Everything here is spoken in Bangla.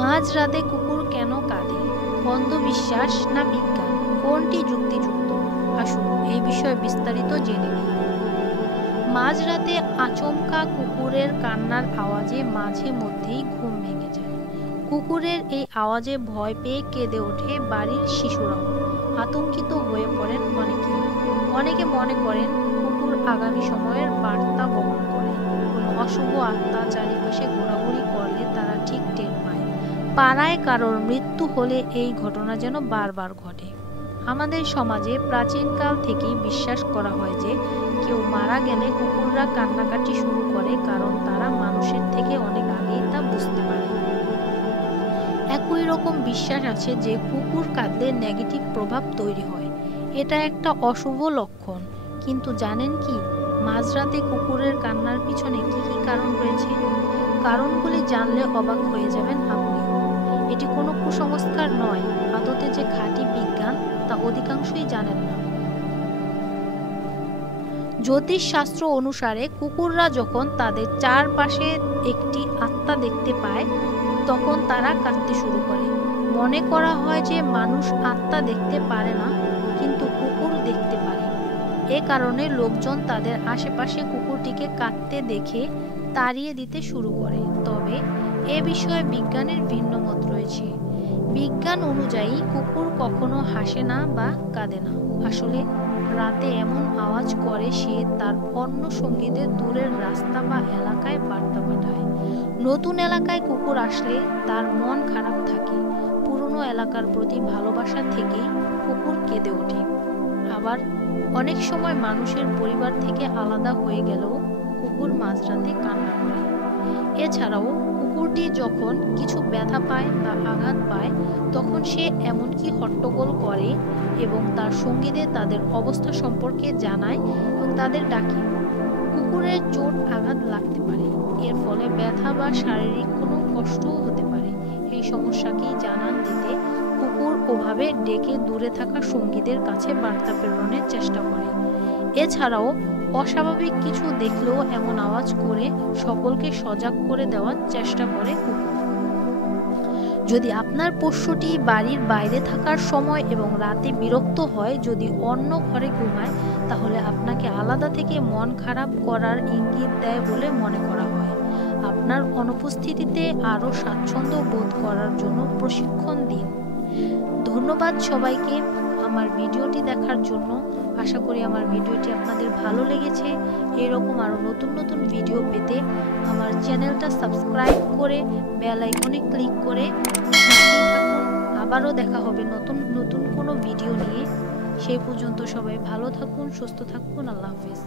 মাঝরাতে কুকুর কেন কাঁদে? অন্ধবিশ্বাস না বিজ্ঞান? কোনটি যুক্তিযুক্ত? আসুন এই বিষয়ে বিস্তারিত জেনে নিই। মাঝরাতে আচমকা কুকুরের কান্নার আওয়াজে মাঝে মধ্যেই ঘুম ভেঙে যায়। কুকুরের এই আওয়াজে ভয় পেয়ে কেঁদে ওঠে বাড়ির শিশুরাও। আতঙ্কিত হয়ে পড়েন অনেকে মনে করেন কুকুর আগামী সময়ের বার্তা বহন করে। কোনো অশুভ আত্মা চারিপাশে ঘোরাঘুরি করলে তারা ঠিক টের পায়। পাড়ায় কারোর মৃত্যু হলে এই ঘটনা যেন বারবার ঘটে। আমাদের সমাজে প্রাচীনকাল থেকেই বিশ্বাস করা হয় যে কেউ মারা গেলে কুকুররা কান্নাকাটি শুরু করে, কারণ তারা মানুষের থেকে অনেক আগেই তা বুঝতে পারে। একই রকম বিশ্বাস আছে যে কুকুর কাঁদলে নেগেটিভ প্রভাব তৈরি হয়, এটা একটা অশুভ লক্ষণ। কিন্তু জানেন কি, মাঝরাতে কুকুরের কান্নার পিছনে কি কি কারণ রয়েছে? কারণগুলি জানলে অবাক হয়ে যাবেন আপনিও। এটি কোনো কুসংস্কার নয়, আদতে যে খাঁটি বিজ্ঞান তা অধিকাংশই জানেন না। জ্যোতিষ শাস্ত্র অনুসারে কুকুররা যখন তাদের চারপাশে একটি আত্মা দেখতে পায় তখন তারা কাঁদতে শুরু করে। মনে করা হয় যে মানুষ আত্মা দেখতে পারে না, কিন্তু কুকুর দেখতে পারে। এ কারণে লোকজন তাদের আশেপাশে কুকুরটিকে কাঁদতে দেখে তাড়িয়ে দিতে শুরু করে। তবে এ বিষয়ে বিজ্ঞানের ভিন্ন মত রয়েছে। বিজ্ঞান অনুযায়ী কুকুর কখনো হাসে না বা কাঁদে না। আসলে রাতে এমন আওয়াজ করে সে তার অন্য সঙ্গীদের দূরের রাস্তা বা এলাকায় বার্তা পাঠায়। নতুন এলাকায় কুকুর আসলে তার মন খারাপ থাকে। পুরনো এলাকার প্রতি ভালোবাসা থেকেই কুকুর কেঁদে ওঠে। আবার অনেক সময় মানুষের পরিবার থেকে আলাদা হয়ে গেলেও কুকুর মাঝরাতে কান্না করে। এছাড়াও কুকুরটি যখন কিছু ব্যথা পায় বা আঘাত পায় তখন সে এমনকি হট্টগোল করে এবং তার সঙ্গীদের তাদের অবস্থা সম্পর্কে জানায় এবং তাদের ডাকে। কুকুরের চোট আঘাত লাগতে পারে, এর ফলে ব্যথা বা শারীরিক কোনো কষ্টও হতে পারে। এই সমস্যাকেই জানান দিতে কুকুর ওভাবে ডেকে দূরে থাকা সঙ্গীদের কাছে বার্তা প্রেরণের চেষ্টা করে। এছাড়াও অস্বাভাবিক কিছু দেখলেও এমন আওয়াজ করে সকলকে সজাগ করে দেওয়ার চেষ্টা করে কুকুর। যদি আপনার পোষ্যটি বাড়ির বাইরে থাকার সময় এবং রাতে বিরক্ত হয়, যদি অন্য ঘরে ঘুমায়, তাহলে আপনাকে আলাদা থেকে মন খারাপ করার ইঙ্গিত দেয় বলে মনে করা হয়। আপনার অনুপস্থিতিতে আরও স্বাচ্ছন্দ্য বোধ করার জন্য প্রশিক্ষণ দিন। ধন্যবাদ সবাইকে আমার ভিডিওটি দেখার জন্য। আশা করি আমার ভিডিওটি আপনাদের ভালো লেগেছে। এরকম আরও নতুন নতুন ভিডিও পেতে আমার চ্যানেলটা সাবস্ক্রাইব করে বেল আইকনে ক্লিক করে সাথেই থাকুন। আবারও দেখা হবে নতুন নতুন কোনো ভিডিও নিয়ে। সেই পর্যন্ত সবাই ভালো থাকুন, সুস্থ থাকুন। আল্লাহ হাফেজ।